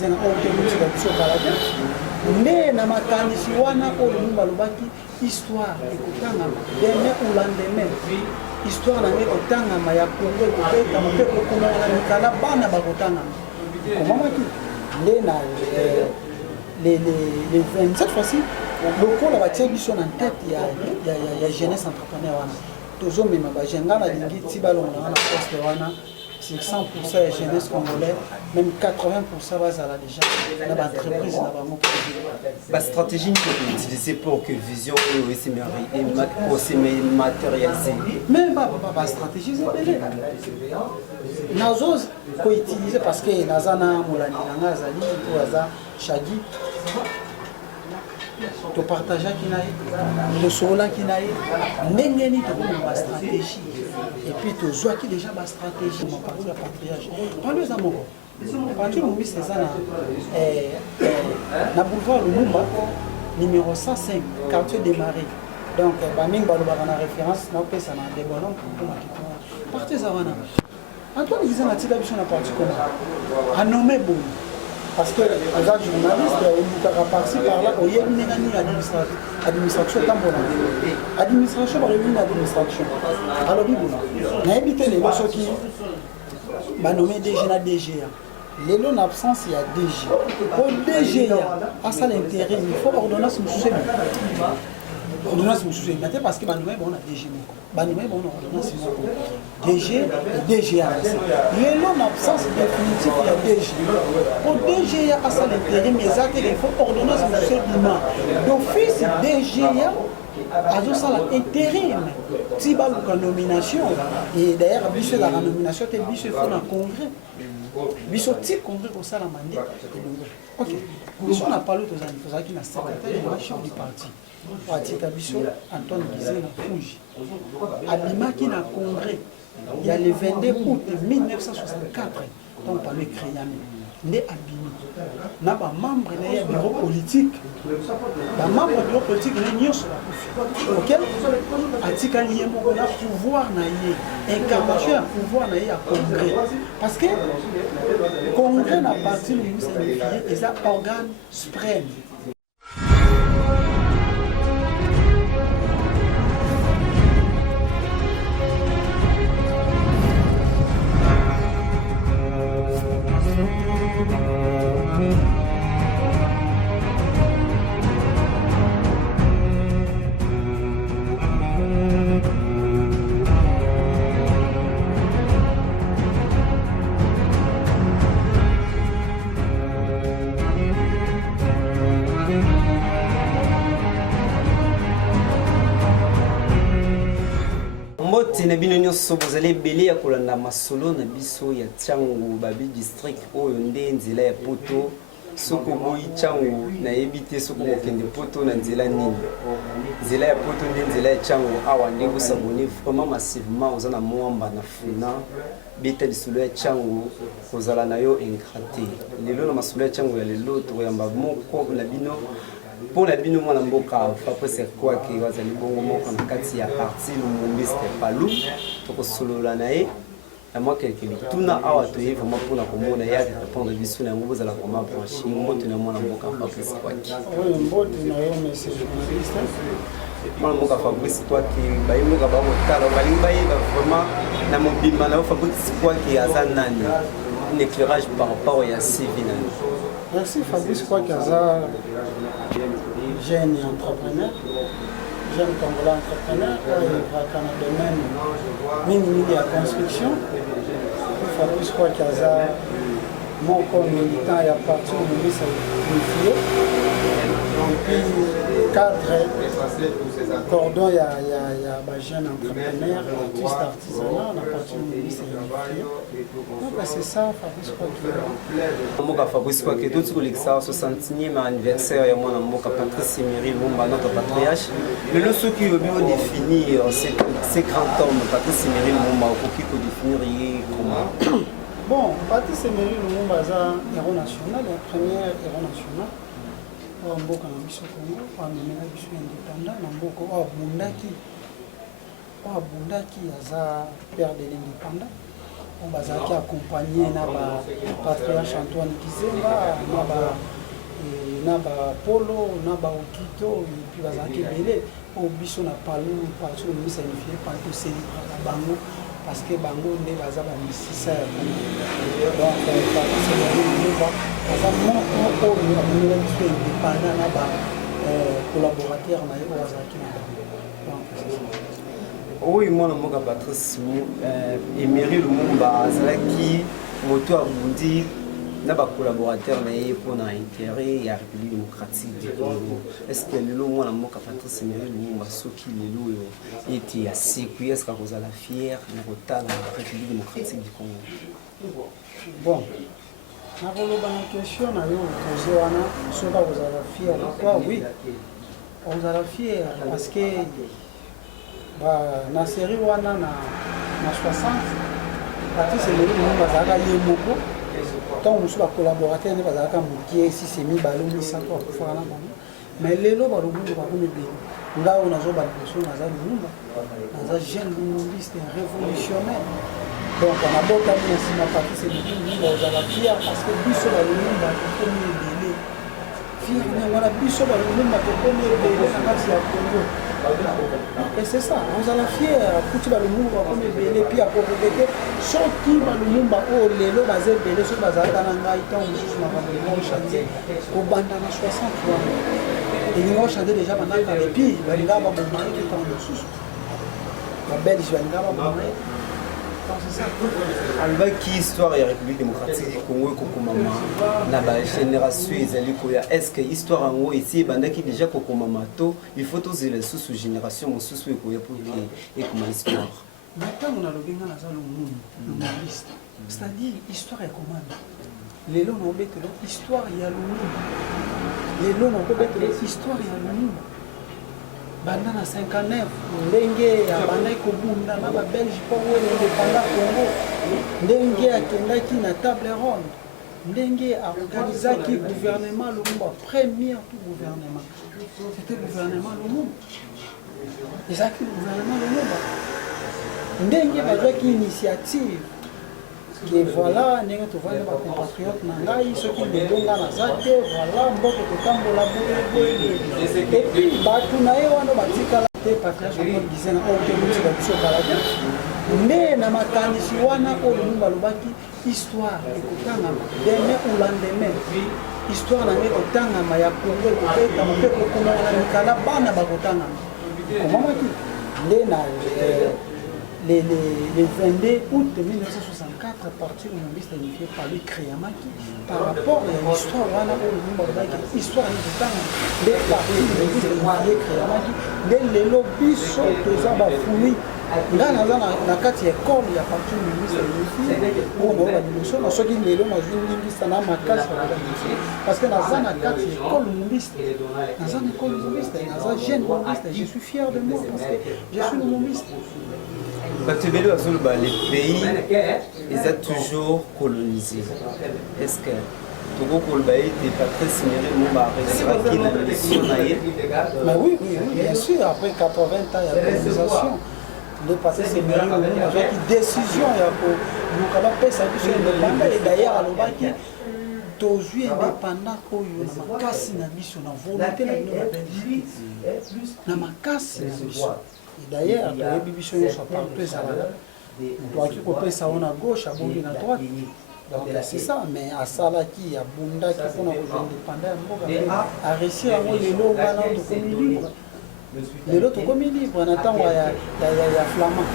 dizaine automotive biso balade nde na makanisi wana oyo Lumumba alobaki histoire ekotangama demain ou lendemain histoire na ngai ekotangama ya Congo ekobetama mpe kokomana na mikala bana bakotangama komamaki nde na les 27 fois-ci lokola batie biso na tête ya jeunesse entrepreneur wana tozomema bajenga na lingi ti balongola wana poste wana c'est 100% de jeunesse congolaise, même 80% bazala déjà dans l'entreprise là bas. La stratégie que vous utilisez pour que vision se matérialiser. Même pas stratégie c'est belé. Nazos ko utiliser parce que nazana molani nanga zali to aza shagi. To partager qui naïe, le sola qui naïe, n'engeni to ma stratégie. Et puis tu vois qui déjà ma stratégie, mon parti de patriage. Parlez à mon parti Lumbi César na boulevard Lumumba numéro 105 quartier des Marais. Donc Baming Baloba na référence na pesa na débonam pour ma parti Zawana. Antoine disait na tila biso na parti comment a nommé bon parce que les journalistes ont par-ci par-là il y a une administration administration par une administration alors il y a évité les gens qui va nommer DG na DGA les lots en absence il y a DG pour DGA à ça l'intérêt il faut ordonnance monsieur ordonnance monsieur parce que banoué bon a DG banoué bon ordonnance DG et DGA les lots en absence définitive il y a DG pour DGA à ça l'intérêt mais ça il faut ordonnance monsieur Bima d'office DGA à ça l'intérim si ba la nomination et d'ailleurs biso la nomination te biso fait un congrès biso ti congrès au sala mandé OK biso on a parlé aux amis qui na secrétaire chef du parti Watika biso Antoine Gizé na Fuji abimaki na congrès il y a le 22 août 1964 donc parmi créami ndé abimi na ba membre na bureau politique ba membre bureau politique na nyonso OK atika lié moko na pouvoir na yé incarnation ya pouvoir na yé à congrès parce que congrès na parti lui signifié et ça organe suprême. na bino nyonso bozali ebele ya kolanda masolo na biso ya Tchangu Babi district oyo nde nzela ya poto soko boyi Tchangu na yebite soko kokende poto na nzela nini nzela ya poto nde nzela ya Tchangu awa nde bosabone vraiment massivement oza na mwamba na funa beta lisolo ya Tchangu kozala na yo ingrate lelo na masolo ya Tchangu ya lelo toyamba moko na bino pour la bino mwana mboka Fabrice quoi qui wazali bongo moko na kati ya parti Lumumba Palu to solola nae na moi quelque bituna awa to yeva vraiment pour na komona ya répondre biso na ngobo za la koma branche mboto na mwana mboka Fabrice quoi qui oui mboto na yo message journaliste mwana mboka Fabrice quoi qui bayi mboka ba motala bali bayi vraiment na mobimba na Fabrice quoi qui azanani un éclairage par rapport à civil. Merci Fabrice quoi qui a jeune entrepreneur, jeune congolais entrepreneur, il va dans le domaine minimum de la construction. Fabrice quoi qui a mon corps militant et à partir du ministre unifié. Et puis cadre cordon il y a jeune entrepreneur, artiste artisanat, à partir du ministre unifié. Donc c'est ça Fabrice quoi qui a. Fabrice quoi qui est tout le 60e anniversaire et moi Mboka Patrice Emery Lumumba notre patriarche. Mais le ce qui veut bien définir ces grands hommes Patrice Emery Lumumba pour qui définir comment. Bon, Patrice Emery Lumumba est un héros national, le premier héros national. Mboka na biso Congo, amemela biso indépendant na mboka abundaki aza père de l'indépendant. on bazalaki accompagné na ba patriarche Antoine Kizenga na ba Polo na ba Okito et puis bazalaki belé au biso na palu partout le ministre unifié par tout célébrer bango parce que bango nde baza ba misisa ya donc baza moko oyo biso indépendant na ba collaborateur na ye bazalaki na bango. Oui, moi, je suis Patrice Emery Lumumba, qui abundi na ba collaborateur na ye pour l'intérêt ya République démocratique du Congo. Est-ce que le moi na moka Patrice Emery Lumumba soki lelo yo eti ya siku est-ce que vous allez fier na kota la République démocratique du Congo? Bon. Na koloba na question na yo posé wana soki vous allez fier pourquoi oui. Vous allez fier parce que na série wana na 60 Patrice Emery Lumumba bazalaka ye moko ntango mosusu bacollaborateur nde bazalaka mokie si semi balo misato akufaka na bango mais lelo balobungu bakomi ebele ngai oyo nazoba liboso naza Lumumba naza jeune lumumbiste révolutionnaire donc nabotami na nsima Patrice Emery Lumumba ozala fier parce que biso balumumba tokomi ebele fier nango wana biso balumumba tokomi ebele na kati ya Congo. Et c'est ça, on a la fière, Kouti Balumumba comme belé, puis à Kobeke, sorti Balumumba, oh, les lots basés belé, sur Bazaka, Nangaïtan, on chantait au Bandana 63. Et nous chantait déjà pendant qu'à l'épi, Balingaba, mon mari qui est en dessous. La Belge, Balingaba, mon mari. C'est ça. Alors, qui histoire de la République démocratique du Congo et na ba génération ezali koya est-ce que histoire en haut ici bandaki déjà kokomama to il faut tous les sous génération mosusu ekoya pour que et comment histoire maintenant on a le benga na zalo monde c'est-à-dire histoire est comment les lots n'ont pas histoire il y a le monde les lots n'ont pas histoire il y a le monde banda na 59 ndenge ya bandai kobunda na ba Belge po oyo indépendant Congo ndenge akendaki na table ronde ndenge aorganisaki gouvernement Lumumba premier tout gouvernement c'était le gouvernement Lumumba ezaki gouvernement Lumumba ndenge bazwaki initiative que voilà ndenge tovandi ba compatriote na ngai soki ndonga naza te voilà mboka kotambola boye et puis bato na ye wana batikala te patriarche Kizenga oyo tomotika biso kala te nde na makanisi wana oyo Lumumba alobaki histoire ekotangama demain ou lendemain histoire na ngai ekotangama ya Congo ekobetama mpe kokomama na mikala bana bakotangama komamaki nde na le 22 août 1964, à partir du moment où il par lui Créamaki, par rapport à l'histoire, l'histoire des partis de Créamaki, des lobbies sont fouillés. Là, na kati école ya parti ministre pour na liboso na soki lelo na linguiste na makasi parce que na zana kati école linguiste na zana école linguiste na jeune linguiste je suis fier de moi parce que je suis linguiste. Batubelo azuluba les pays ils ont toujours colonisé. Est-ce que Togo Kolbaï et Patrice Emery Lumumba réussira qu'il a mission naïe? Mais oui, bien sûr, après 80 ans il y a colonisation. Le Patrice Emery Lumumba a une décision pour indépendant et d'ailleurs à l'Obaki tozwi indépendant oyo na makasi na biso na volonté na bino ba Belgique na makasi na biso d'ailleurs toyebi biso nyonso partout ezalaka toaki kopesa wana à gauche abongi na droite donc c'est ça mais asalaki abundaki mpona kozwa indépendant ya mboka aréussir yango lelo wana tokomi libre lelo tokomi libre na ntango ya flamand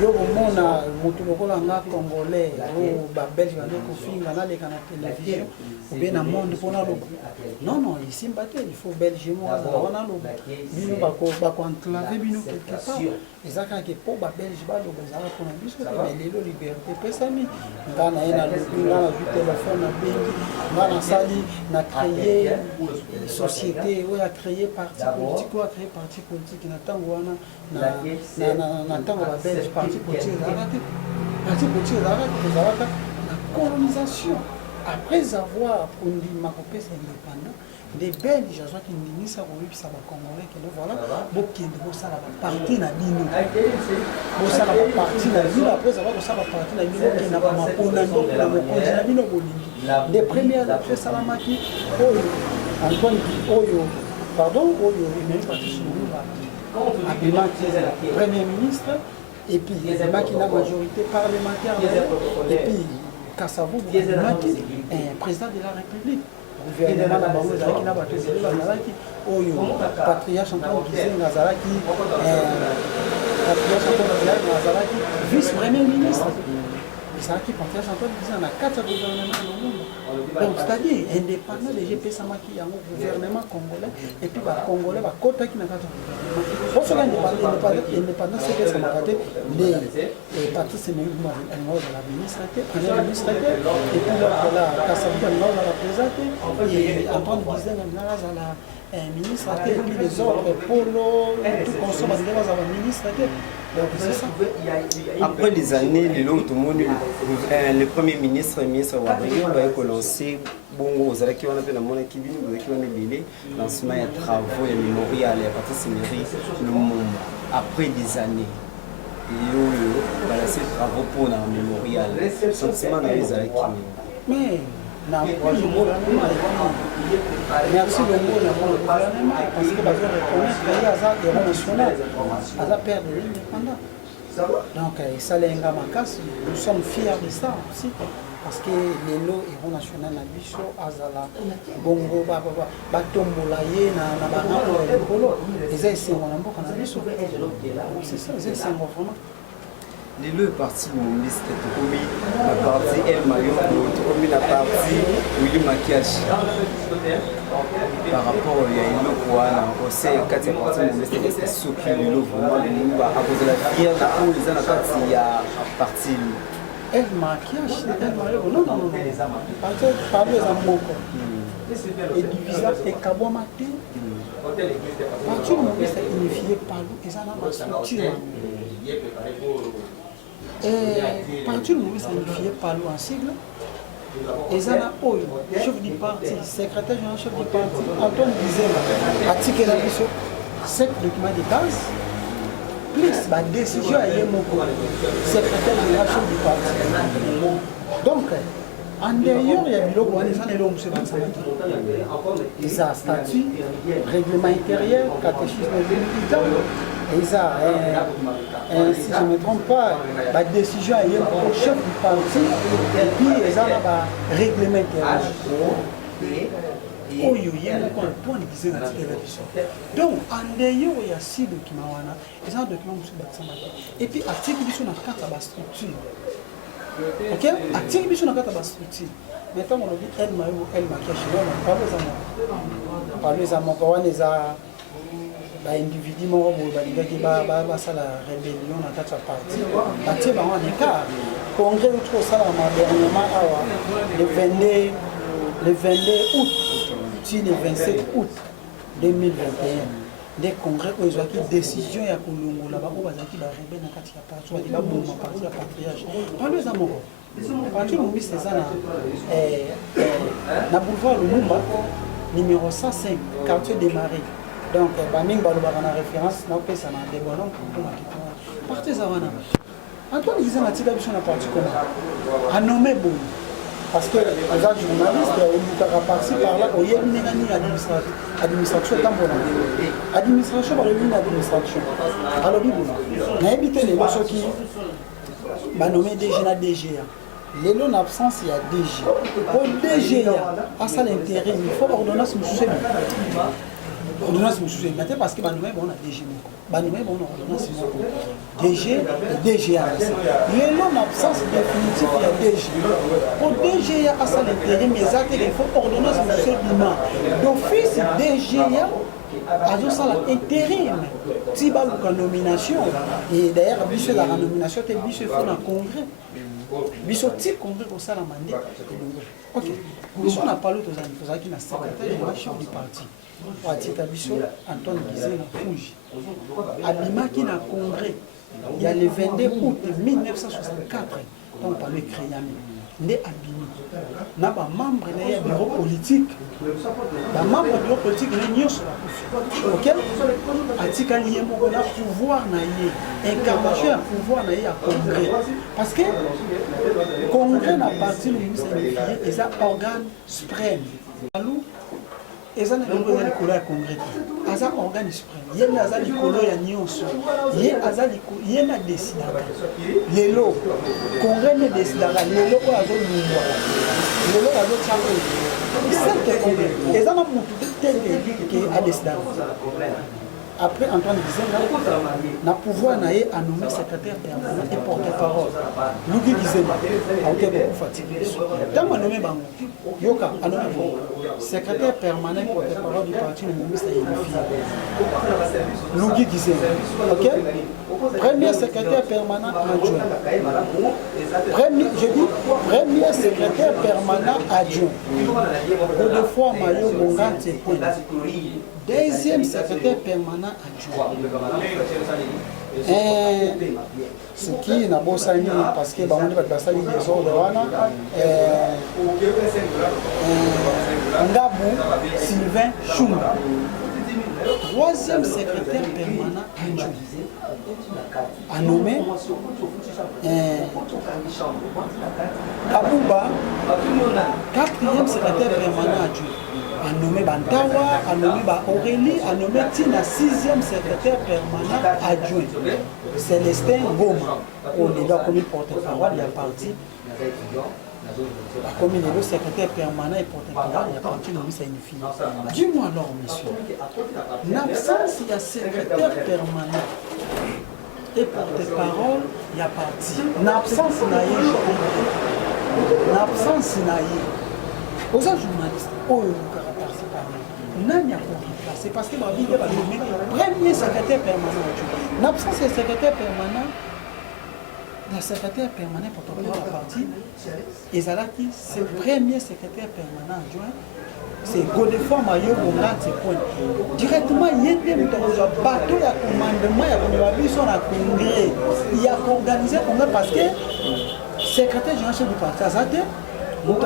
yo komona moto lokola nga congolais oyo babelge bande kofinga naleka na télévision obe na monde mpona loba non esimba te il faut belge mo azala wana loba bino bakoenclave bino quelque part eza kaka mpo babelge baloba ezala mpona biso te mais lelo liberté epesami nga na ye na lobi nga nazwi telefone nabengi nga nasali na créer société oyo acréer parti politique oyo acréer parti politique na ntango wana na ntango babelge parti politique ezalaka te parti politique ezalaka na colonisation après avoir ondima kopesa indépendant des belges azwaki ndimisa koyebisa bacongolais kende voilà bokende bosala baparti na bino bosala baparti na bino après avoir kosala baparti na bino bokenda bamapona ndoko na mokonzi na bino bolingi de première après esalamaki oyo Antoine oyo pardon oyo emeri patrice lumumba abimaki premier ministre et puis abimaki na majorité parlementaire et puis Kassavou abimaki président de la république gouvernement na bango ezalaki na bato ebele bazalaki oyo patriarche Antoine Gizenga azalaki patriarche Antoine Gizenga azalaki vice premier ministre ezalaki patriarche Antoine Gizenga na kati ya gouvernement na monde donc c'est-à-dire indépendant de epesamaki yango gouvernement congolais et puis bacongolais bakotaki na kati ya gouvernement osoka indépendance epesamaka te nde patrice emengi alinga ozala ministre te premier ministre te et puis lokola Kasavubu alinga ozala président te Antoine Gizenga alinga azala ministre te et puis les autres polo tout conso balinga bazala ministre te. Donc c'est ça. Après des années, le premier ministre, le ministre Wabrio va lancer bongo aux qui on appelle la monnaie qui vient, qui on est belé, lancement de travaux et mémorial et à partir de mairie le monde. Après des années, il va lancer travaux pour un mémorial. Sentiment dans les années qui. Mais merci le gouvernement parce que va reconnaître qu'il y a un héros national, à perdre l'indépendance. Donc, ça l'enga makasi, nous sommes fiers de ça aussi parce que les lots héros national na biso azala bongo batombola ye na bango ya likolo eza esengo na mboka na biso. C'est ça, c'est esengo vraiment. Les deux parties communistes, la partie El Mayo, la partie Willy Makiachi. Par rapport à Yelo Kouana, on sait que les parties communistes sont ceux qui l'ont vraiment à cause de la guerre, les gens il y a partie. El Makiachi, El Mayo, non, parce que par les Amoko, et divisable et Kabouamate, partie communiste est unifiée par nous, et ça n'a pas structure. Et parti le ça unifié par en sigle et ça n'a pas chef du parti secrétaire général chef du parti Antoine Gizenga article la mission 5 documents de base plus la décision à Yemoko secrétaire général chef du parti donc en dehors il y a biloko wana eza lelo monsieur Bansamaki eza statut règlement intérieur catéchisme des militants eza si je ne me trompe pas la décision est au chef du parti et puis eza na règlement intérieur oyo yemoko Antoine Gizenga atikela biso donc en dehors il y a 6 documents wana eza na document monsieur Bansamaki et puis article biso na kati ya structure. Ok, actif biso na kata ba structure. Maintenant on dit El Mayo, El Makiachi, on parle des amants, on les a ba individu moko bo ba linga ki ba sala rébellion na kata parti. Batie ba wana ka congrès outro sala ma dernièrement awa le 22 août puis le 27 août 2021. Des congrès où ils ont pris décision ya kolongola ba ko bazaki ba rebelle na kati ya parti wa ba bomba parti ya patriarche parlez à moko parti lumbi c'est ça na boulevard Lumumba numéro 105 quartier des Marais donc ba mingi ba lobaka na référence na pesa na debonon pour na kitwa parti za wana Antoine Gizenga tika biso na parti comme a nommé bon parce que les journalistes ont par-ci par-là, il y a une administration administration par une administration. Alors, on a évité les lois qui ont nommé DG DGA. Les lois en absence, il y a DG. Pour DGA, à ça l'intérêt, il faut ordonnance monsieur. Ordonnance monsieur, parce que nous avons DG. Nous avons ordonnance DG et DGA. Les lois en absence définitive, il y a DG. Pour DGA, à ça l'intérêt, mais il faut ordonnance monsieur Bima. D'office DGA, à ça l'intérim. Si vous avez une nomination, et d'ailleurs, la nomination, c'est il faut un congrès. Biso ti congrès pour ça la mandé. OK. Biso n'a pas l'autre amis, faut qu'il na secrétaire général chef du parti. Wa tita biso Antoine Gizenga Fuji. Abima qui na congrès. Il y a le 22 août 1964 donc par le Créami. nde abimi na bamembre na ye ya bureau politique bamembre ya bureau politique na nyonso bakufi ok atikali ye moko na pouvoir na ye incarnation ya pouvoir na ye ya congrès parce que congrès na parti lomimisa unifie eza organe suprême eza na ndenge eza likolo ya congrès te aza organe suprême ye nde aza likolo ya nyonso ye na desidaka lelo congrès nde desidaka lelo oyo azolungwa lelo azotia oyo cercle congrès eza na motu te ke adesidaka après Antoine Gizenga na pouvoir na ye a nommé secrétaire permanent et porte-parole Louis Gizenga a été beaucoup fatigué tant a nommé bango yoka a nommé bango secrétaire permanent et porte-parole du parti le ministre Louis Gizenga ok premier secrétaire permanent adjoint premier secrétaire permanent adjoint Godefroid Mayo Bonga Tsekwe deuxième secrétaire permanent adjoint. Ce qui n'a pas sali parce que on va passer les ordres wana Ngabou Sylvain Chumba. Troisième secrétaire permanent adjoint. A nommé Kabouba, quatrième secrétaire permanent adjoint. A nommé Bantawa, a nommé Aurélie, a nommé Tina, sixième secrétaire permanent adjoint. Célestin Goma, on est là comme porte-parole, il y a parti. Comme il est le secrétaire permanent et porte-parole, il y a parti de Missa Unifie. Dis-moi alors, monsieur, l'absence, il y a secrétaire permanent et porte-parole, il y a parti. L'absence, il y a l'absence, il y a aux journalistes, c'est parce que ma vie est premier secrétaire permanent. L'absence de secrétaire permanent, le secrétaire permanent pour la partie, Ezalaki, c'est le premier secrétaire permanent adjoint, c'est Godefroid Mayo Bonga Tsekwe. Directement, il y a des bateaux, il y a commandement, il y a congrès, il y a organisé parce que le secrétaire général du parti Azate, on a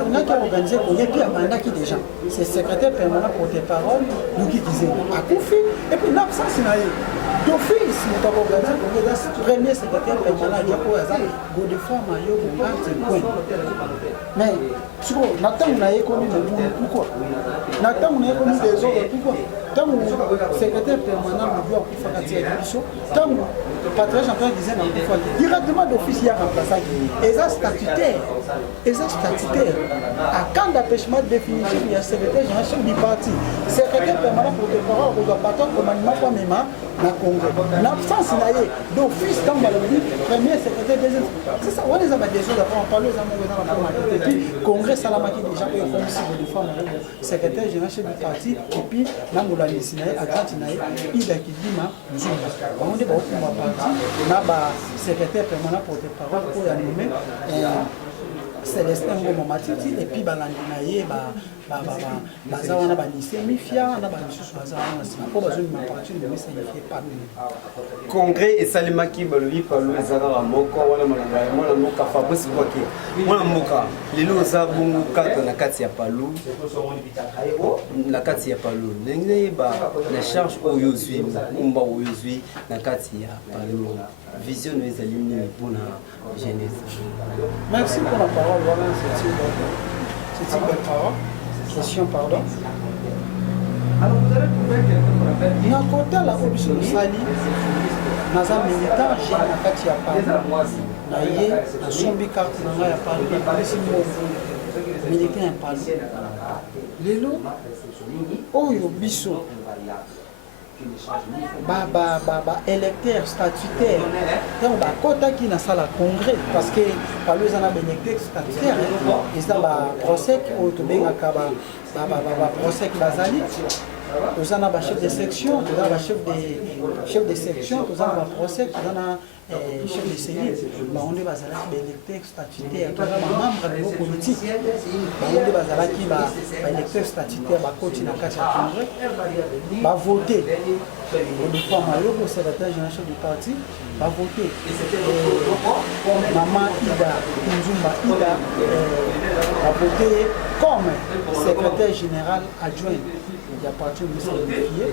organisé pour les pieds à qui déjà. C'est secrétaire permanent porte-parole, nous qui disaient à Koufi, et puis l'absence n'a eu. D'office, nous avons organisé pour le premier secrétaire permanent de Godefroid Mayo Bonga Tsekwe. Mais, Nathan, on a écouté le boulot, pourquoi Nathan, on a écouté des ordres, pourquoi tant que secrétaire permanent nous doit faire tant que Patrick Jean-Pierre disait directement d'office il y a remplacé et ça statutaire à quand d'empêchement définitif il y a secrétaire général du parti secrétaire permanent pour porte-parole on doit pas commandement comme même na Congo l'absence d'office dans le premier secrétaire deuxième c'est ça on les a des choses après on parle aux amis dans la forme et puis congrès salamaki déjà comme si vous défendre secrétaire général du parti et puis la Sinaï, Agrantinaï, Ida Kidima, Nzumba. On est beaucoup ma partie, on a secrétaire permanent porte-parole pour animer Célestin Ngoma Matiti et puis Balandinaïe, Bazawana Banissé, Mifia, on a Banissus Bazawana, pour besoin de ma partie, mais ça ne fait pas. Congrès et Salimaki, Baloui, Palo, Zara, Moko, Wana Malanga, Mona Moka, Fabrice Boaké, Mona Moka, les Loza, Bungu, Kato, Nakatia Palou, Nakatia Palou, Nengneba, la charge Oyozui, Umba Oyozui, Nakatia Palou, vision des alumni pour la jeunesse. Merci pour la parole, voilà, c'est une belle parole. Question, pardon. Alors vous allez trouver quelque chose. Na kota la obiso sali naza militant j'ai na kati ya pa na ye na sombi carte na nga ya pa na palisi mo militant ya pa lelo oyo biso électeur statutaire donc bakotaki na sala congrès parce que palo ezana baélecteur statutaire eza baprocès oyo tobengaka baprocès bazali tozana bachef de section tozana bachef de section tozana baprocès tozana chef de cellule bango nde bazalaki baélecteur statutaire toza bamembre niveau politique bango nde bazalaki baélecteur statutaire bakoti na kati ya congrès bavote odefoi mayoko secrétaire général chef du parti bavote mama ida nzumba ida bavote comme secrétaire général adjoint ya parti ministre unifié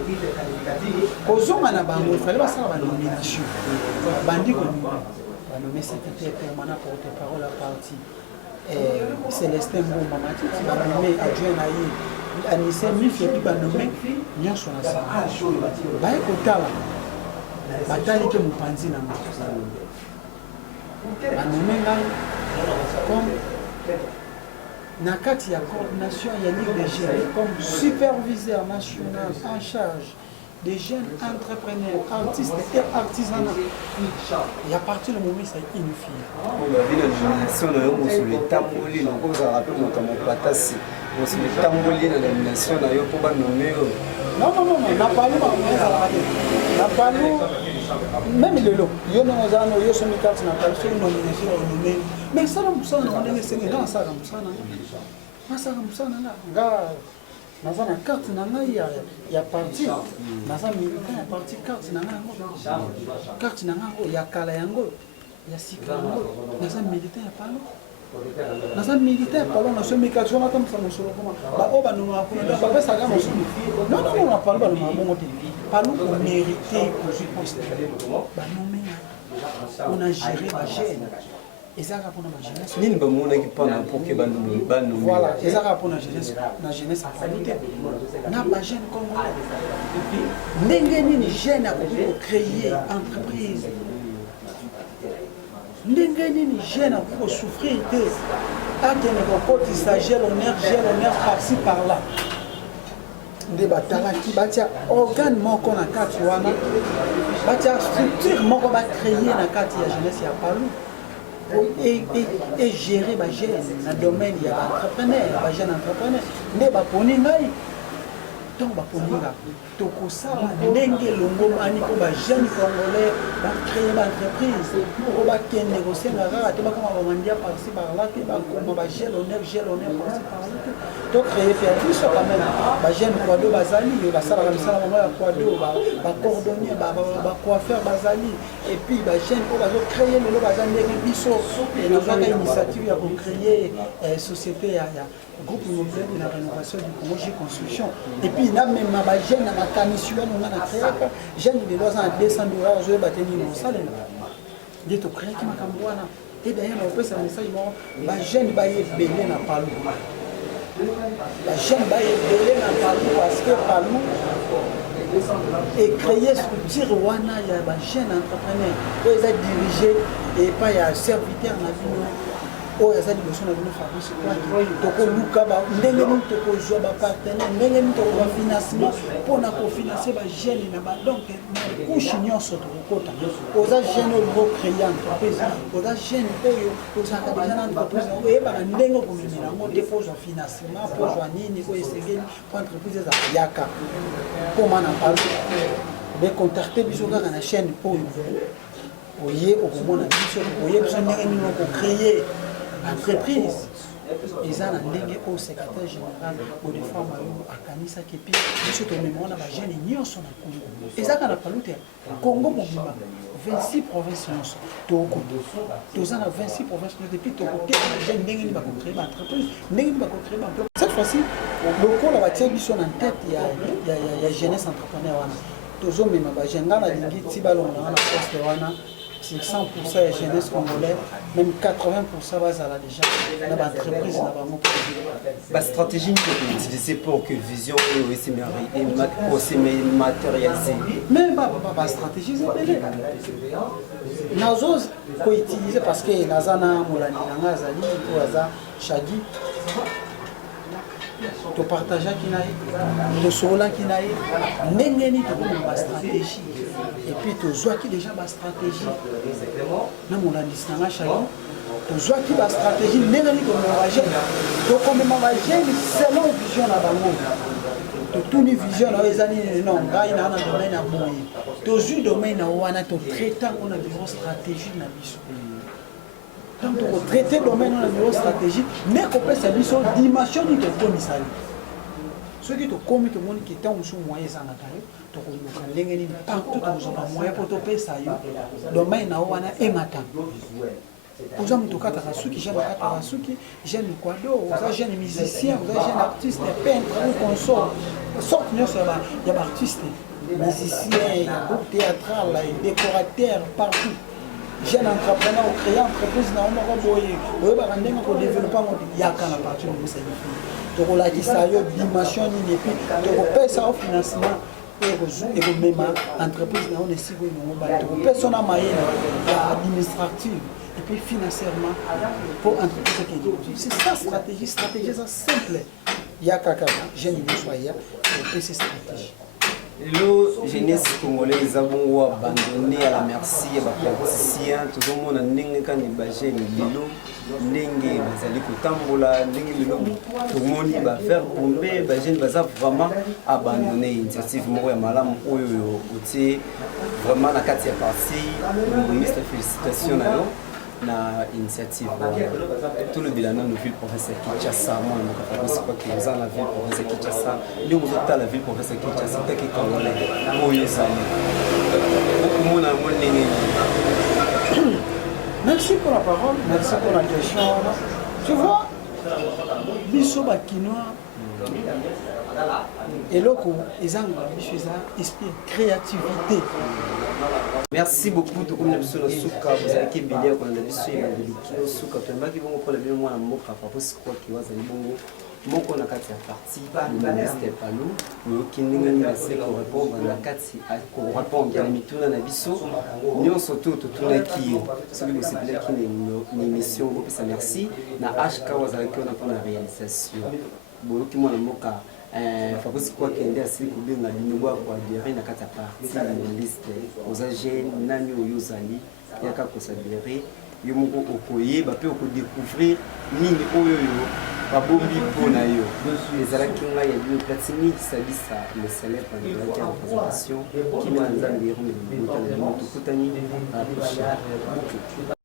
kozonga na bango ifale basala banomination bandi banome secrétaire permanent porte-parole ya parti Célestin Mbomba Matiti banome adjoint na ye anise mifi epi banome nyonso na nsima baye kotala batali ke mopanzi na ngo banome ngai comme na kati ya coordination ya Ligue des jeunes comme superviseur national en charge des jeunes entrepreneurs, artistes et artisanats. Et à partir du moment où ça a unifié. Même le lot, il y a une carte nationale, nomination, mais ça, on naza na carte na ngai ya parti naza militant ya parti carte na ngai yango carte na ngai ya kala yango ya sika yango naza militant ya palo naza militant ya palo na somi carte soma comme ça mosolo koma ba o ba noma kuna ba ba saka mosolo non na palo ba noma bongo te palo ko mériter pour ce poste ba nomé on a géré ba gêne. Ezaka pour la jeunesse. Nini bamona ki pana pour que banu. Voilà, ezaka pour la jeunesse à qualité. Na ba jeune congolais. Ndenge nini jeune a pu créer entreprise. Ndenge nini jeune a pu souffrir de atene ko kotisa gel honneur par-ci par-là. Nde batalaki batia organe moko na kati wana. Batia structure moko ba créer na kati ya jeunesse ya palu. Et gérer les jeunes dans le domaine des entrepreneurs, les jeunes entrepreneurs. Mais les jeunes donc baponinga tokosala ndenge longomani po ba jeune congolais ba créer ba entreprise po ba kende ko senga kaka te bakoma ba mandia par-ci par-là te ba koma ba jeune honneur par-ci par-là to créer faire tout ça quand même ba jeune kwado bazali ba sala ka misala mama ya kwado ba cordonnier ba coiffeur bazali et puis ba jeune po bazo créer lelo bazali ndenge biso et na zaka initiative ya ko créer société ya groupe immobilier de la rénovation du Congo G Construction. Et puis, il y a même des jeunes qui ont créé des jeunes qui ont 200 dollars, je vais battre mon salaire. Ils ont créé qui m'a camboana. Et bien, on peut se message, les jeunes qui ont belé dans Palou. Les jeunes qui ont belé dans Palou parce que Palou est créé structure wana, il y a des jeunes entrepreneurs. Ils ont dirigé et pas il y a un serviteur dans la ville. oyo aza liboso na bino Fabrice Kwaki tokoluka ndenge nini tokozwa bapartenaire ndenge nini tokoba financement mpona kofinanse bajeune na badonk couche nyonso tokokota oza jeune oyo okocréer entreprise oza jeune oyo ozalaka deja na entreprise oyebaka ndenge okomemela yango te mpo ozwa financement mpo ozwa nini oyo esengeli mpo entreprise ezala yaka mpoma na palo becontacte biso kaka na chaîne oyo oye okomona biso oye biso ndenge nini okocréer entreprise. Ils ont un secrétaire général au défense à Kanisa qui est plus de mémoire dans la jeune union sur le Congo. Ils ont un palouté. Congo Mobima, 26 provinces. Togo. Tous en 26 provinces depuis Togo. Les jeunes n'ont pas créé l'entreprise. N'ont pas créé l'entreprise. Cette fois-ci, le cours la bâtisse sont en tête. Il y a jeunesse entrepreneur. Tous les mêmes jeunes dans la ligne Tibalon dans la poste de c'est 100% de jeunesse congolaise, même 80% bazala déjà dans l'entreprise. La stratégie que vous utilisez pour que vision se matérialiser. Même pas stratégie, c'est belé. Nous avons utilisé parce que nous avons Chagi. To partager qui naïe, to sola qui naïe, n'engeni to ma stratégie. Et puis to zoa qui déjà ma stratégie. Na mon andisanga chagi. To zoa qui ma stratégie, n'engeni to m'engager. To comme m'engager selon vision na bango. totuni vision na eza nini non ngai na domaine ya boye tozwi domaine na wana totraite yango na bureau stratégique na biso donc tokotraite domaine na bureau stratégique mais kopesa biso dimension nini tokomisa yo soki tokomi tomoni ke ntango mosusu moyen ezangaka yo tokoluka ndenge nini partout tokozwaka moyen mpo topesa yo domaine na yo wana ematana oza moto okataka suki jeune akataka suki jeune equador oza jeune musicien oza jeune artiste peintre ou consort sorte nyonso ya baartiste musicien groupe théâtral décorateur partout jeune entrepreneur ocréer entreprise na yo moko boye oyebaka ndenge kodéveloppe yango yaka na partir na mosali tokolakisa yo dimension nini epuis tokopesa yo financement ekomema entreprise na yo na esika oyo nango bale tokopesa na mayele ya administrative et puis financièrement pour entreprise qui c'est ça stratégie ça simple ya kaka jeune biso ya opesa stratégie. Lelo jeunesse congolaise eza bongo abandonné à la merci ya bapoliticien tozomona ndenge kani bajeune lelo ndenge bazali kotambola ndenge lelo tomoni bafaire bombe bajeune baza vraiment abandonné initiative moko ya malamu oyo otie vraiment na kati ya parti ministre félicitation na yo na initiative tout le bilan na ville province ya Kinshasa moi na kapasi kwa kiza na ville province ya Kinshasa ndio mzota la ville province ya Kinshasa teke congolais oyo zali okumona monene. Merci pour la parole, merci pour la question. Tu vois biso ba kinois eloko ezanga biso eza esprit créativité. Merci beaucoup de comme biso na suka bozalaki bilia kwa na biso ya bilikio suka tembaki bongo pour la bien mwana mboka papa sikwa kiwaza libongo moko na kati ya parti le ministre Palu okindinga ni ase ko répondre na kati ko répondre na mituna na biso nyonso to tunaki soki bosepelaki ni mission bopesa merci na HK wazalaki na pour la réalisation boyoki mwana mboka Fabrice quoi qu'il y a assez pour bien la ligne bois pour adhérer na kati ya parti na liste aux agents nani oyozali yaka ko s'adhérer yo moko okoye ba pe ko découvrir nini oyo yo babombi pona yo ezalaki ngai ya bio platini sabisa le célèbre de la représentation qui met en zambie ro na tukutani na prochaine.